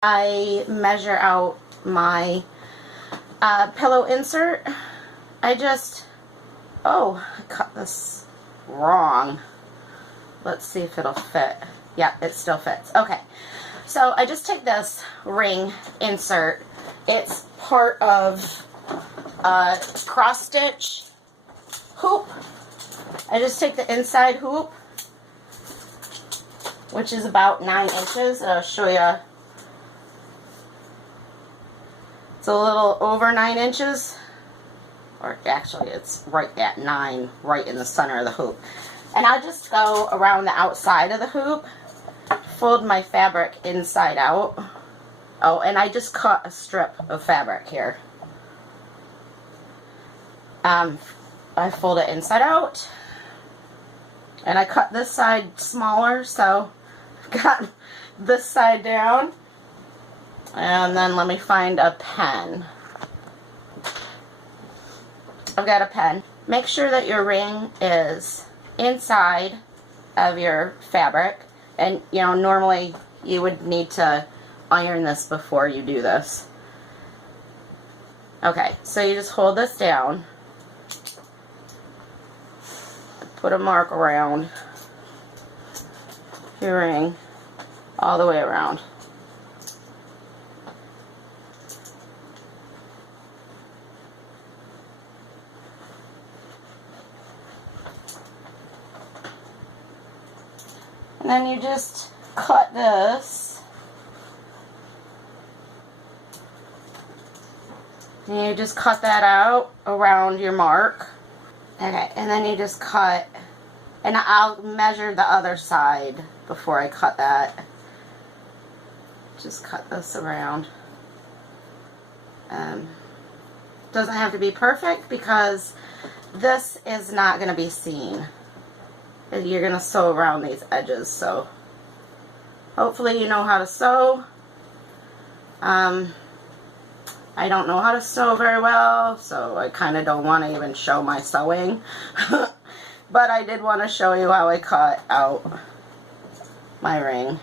I measure out my pillow insert. I cut this wrong. Let's see if it'll fit. Yeah, it still fits. Okay, so I just take this ring insert. It's part of a cross stitch hoop. I just take the inside hoop, which is about 9 inches. I'll show you. It's a little over 9 inches, or actually it's right at 9, right in the center of the hoop. And I just go around the outside of the hoop, fold my fabric inside out. Oh, and I just cut a strip of fabric here. I fold it inside out, and I cut this side smaller, so I've got this side down. And then let me find a pen. I've got a pen. Make sure that your ring is inside of your fabric, and you know, normally you would need to iron this before you do this. Okay, so you just hold this down, put a mark around your ring all the way around. And then you just cut this, and you just cut that out around your mark. Okay, and then you just cut, and I'll measure the other side before I cut that. Just cut this around. Doesn't have to be perfect because this is not going to be seen. You're going to sew around these edges, so hopefully you know how to sew. I don't know how to sew very well, so I kind of don't want to even show my sewing. But I did want to show you how I cut out my ring.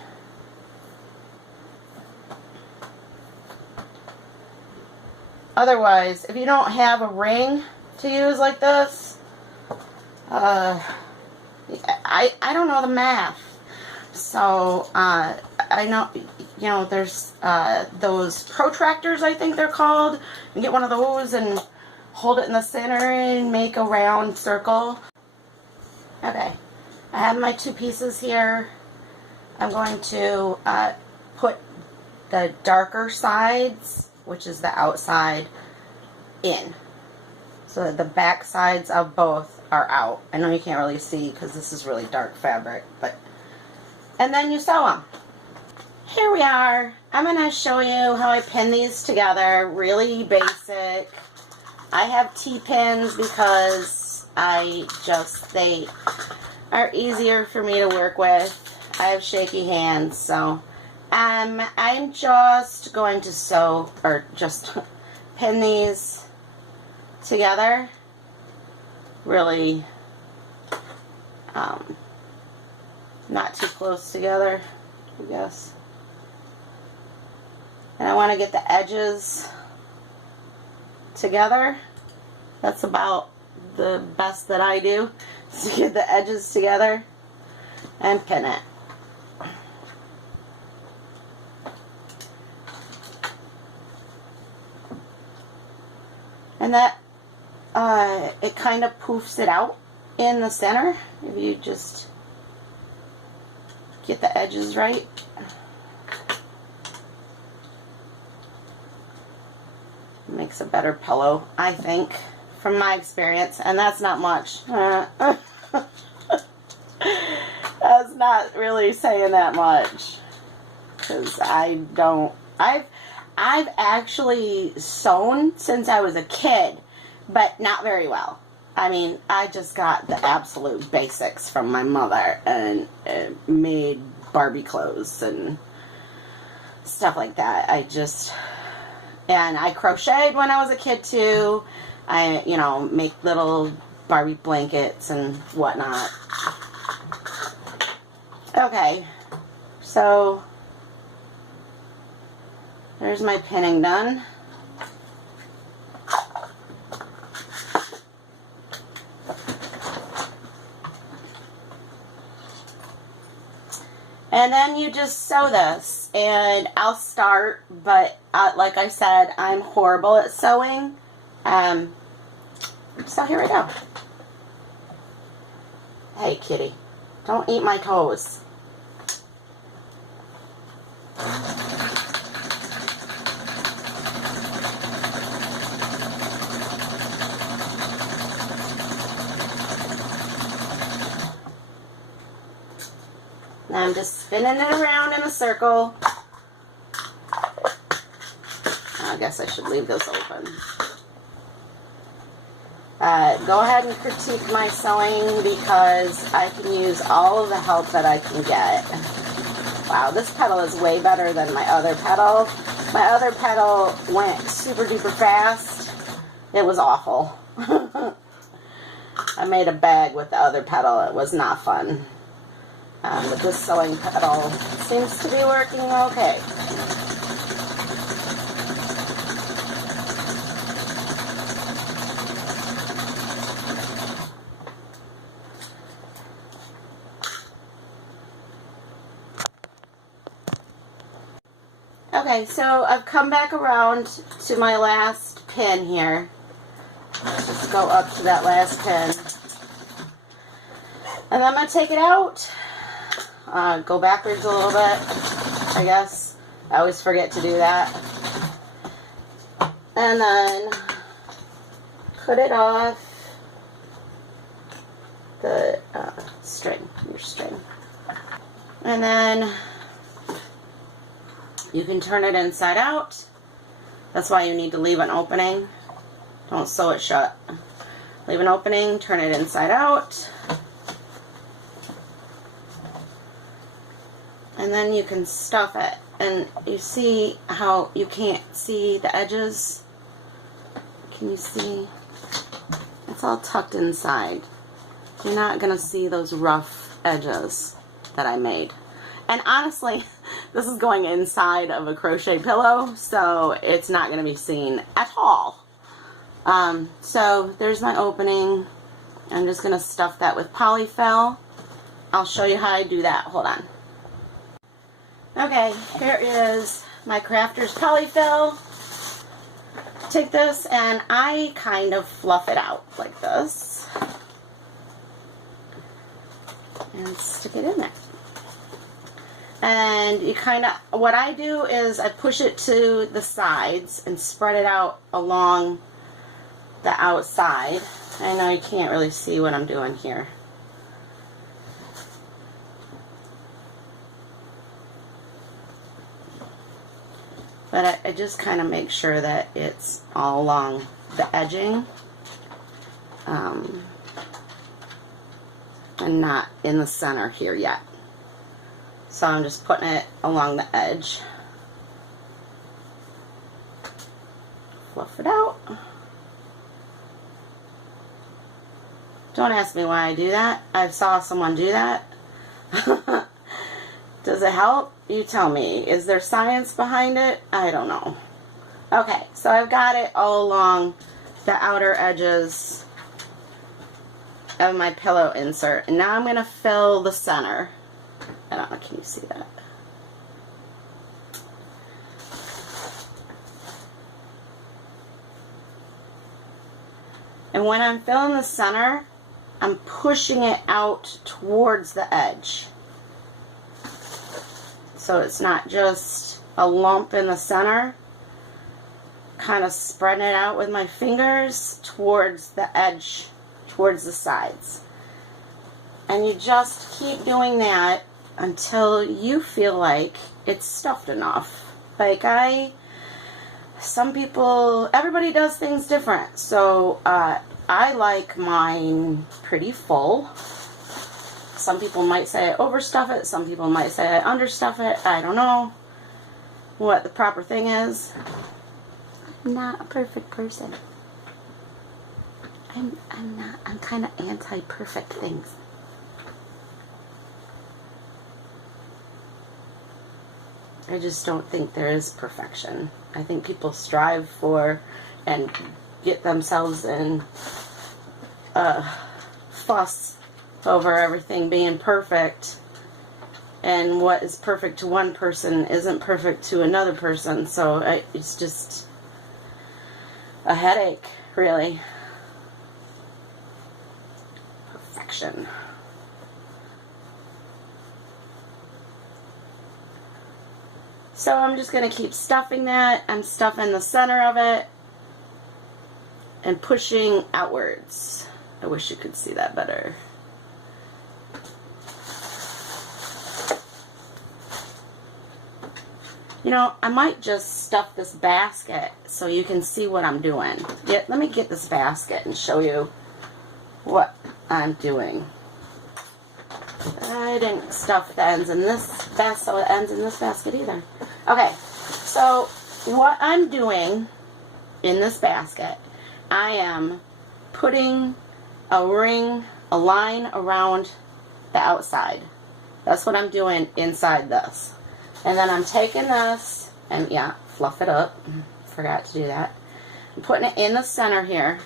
Otherwise, if you don't have a ring to use like this, I don't know the math, so I know, you know, there's those protractors, I think they're called. You get one of those and hold it in the center and make a round circle. Okay, I have my 2 pieces here. I'm going to put the darker sides, which is the outside, in. So the back sides of both are out. I know you can't really see because this is really dark fabric, but, and then you sew them. Here we are. I'm going to show you how I pin these together. Really basic. I have T-pins because they are easier for me to work with. I have shaky hands, so I'm just going to sew, or just pin these together. Really not too close together, I guess. And I want to get the edges together. That's about the best that I do, is to get the edges together and pin it. And that it kind of poofs it out in the center if you just get the edges right. It makes a better pillow, I think, from my experience, and that's not much. That's not really saying that much, because I've actually sewn since I was a kid, but not very well. I mean, I just got the absolute basics from my mother, and made Barbie clothes and stuff like that. And I crocheted when I was a kid too. I, you know, make little Barbie blankets and whatnot. Okay, so there's my pinning done. And then you just sew this, and I'll start, but like I said, I'm horrible at sewing. So here we go. Hey, kitty, don't eat my toes. Now I'm just spinning it around in a circle. I guess I should leave this open. Go ahead and critique my sewing because I can use all of the help that I can get. Wow, this pedal is way better than my other pedal. My other pedal went super duper fast. It was awful. I made a bag with the other pedal. It was not fun. But this sewing pedal seems to be working okay. Okay, so I've come back around to my last pin here. Let's just go up to that last pin. And I'm going to take it out. Go backwards a little bit, I guess. I always forget to do that. And then cut it off the string, your string. And then you can turn it inside out. That's why you need to leave an opening. Don't sew it shut. Leave an opening, turn it inside out. And then you can stuff it. And you see how you can't see the edges? Can you see? It's all tucked inside. You're not going to see those rough edges that I made. And honestly, this is going inside of a crochet pillow, so it's not going to be seen at all. So there's my opening. I'm just going to stuff that with polyfill. I'll show you how I do that. Hold on. Okay, here is my Crafter's polyfill. Take this and I kind of fluff it out like this. And stick it in there. And you kind of, what I do is I push it to the sides and spread it out along the outside. I know you can't really see what I'm doing here. But I just kind of make sure that it's all along the edging and not in the center here yet. So I'm just putting it along the edge. Fluff it out. Don't ask me why I do that. I saw someone do that. Does it help? You tell me. Is there science behind it? I don't know. Okay, so I've got it all along the outer edges of my pillow insert. And now I'm going to fill the center. I don't know, can you see that? And when I'm filling the center, I'm pushing it out towards the edge. So it's not just a lump in the center. Kind of spreading it out with my fingers towards the edge, towards the sides. And you just keep doing that until you feel like it's stuffed enough. Like some people, everybody does things different. So I like mine pretty full. Some people might say I overstuff it. Some people might say I understuff it. I don't know what the proper thing is. I'm not a perfect person. I'm not. I'm kind of anti-perfect things. I just don't think there is perfection. I think people strive for and get themselves in a fuss over everything being perfect, and what is perfect to one person isn't perfect to another person, so it's just a headache, really. Perfection. So I'm just going to keep stuffing that. I'm stuffing the center of it and pushing outwards. I wish you could see that better. You know, I might just stuff this basket so you can see what I'm doing. Let me get this basket and show you what I'm doing. I didn't stuff the ends in this basket, so it ends in this basket either. Okay, so what I'm doing in this basket, I am putting a ring, a line around the outside. That's what I'm doing inside this. And then I'm taking this and, yeah, fluff it up. Forgot to do that. I'm putting it in the center here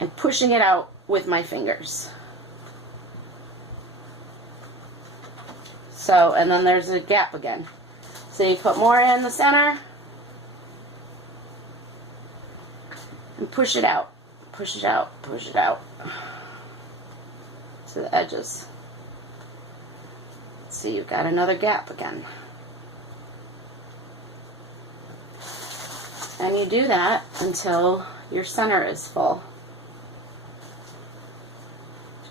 and pushing it out with my fingers. So, and then there's a gap again. So you put more in the center and push it out. Push it out, push it out to the edges. See, you've got another gap again. And you do that until your center is full.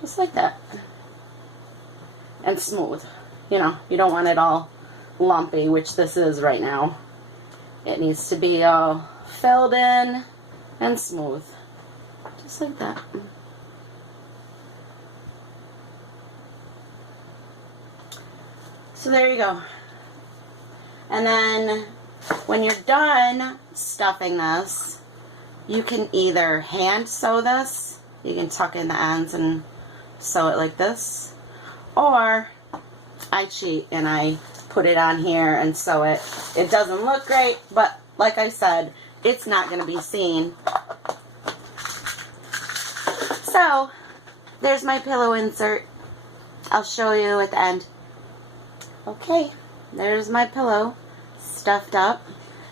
Just like that. And smooth. You know, you don't want it all lumpy, which this is right now. It needs to be all filled in and smooth. Just like that. So there you go. And then when you're done stuffing this, you can either hand sew this. You can tuck in the ends and sew it like this. Or I cheat and I put it on here and sew it. It doesn't look great, but like I said, it's not going to be seen. So, there's my pillow insert. I'll show you at the end. Okay, there's my pillow stuffed up.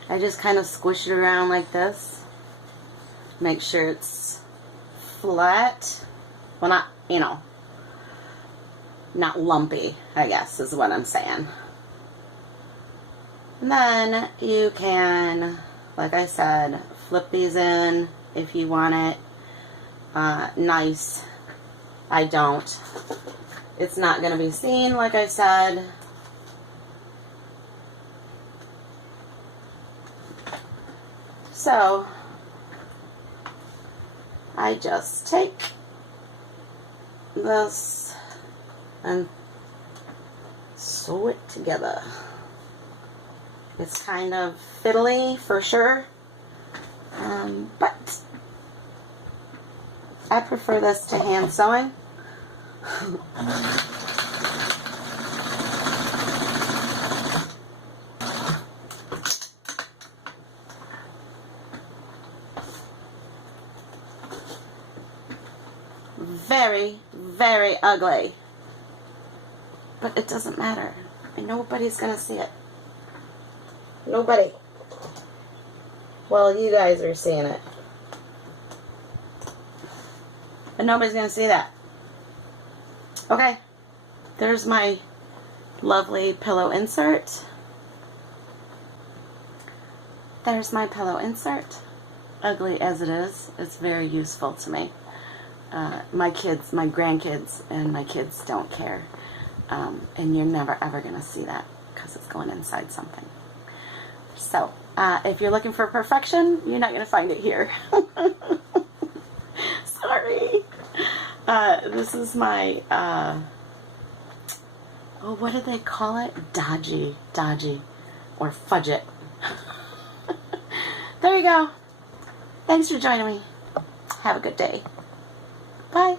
I just kind of squish it around like this. Make sure it's flat. Well, not, you know, not lumpy, I guess is what I'm saying. And then you can, like I said, flip these in if you want it nice. I don't. It's not going to be seen, like I said. So, I just take this and sew it together. It's kind of fiddly for sure, but I prefer this to hand sewing. Very, very ugly. But it doesn't matter. And nobody's going to see it. Nobody. Well, you guys are seeing it. But nobody's going to see that. Okay. There's my lovely pillow insert. There's my pillow insert. Ugly as it is, it's very useful to me. My kids, my grandkids, and my kids don't care. And you're never ever going to see that because it's going inside something. So, if you're looking for perfection, you're not going to find it here. Sorry. This is my, oh, what do they call it? Dodgy, or fudge it. There you go. Thanks for joining me. Have a good day. Bye.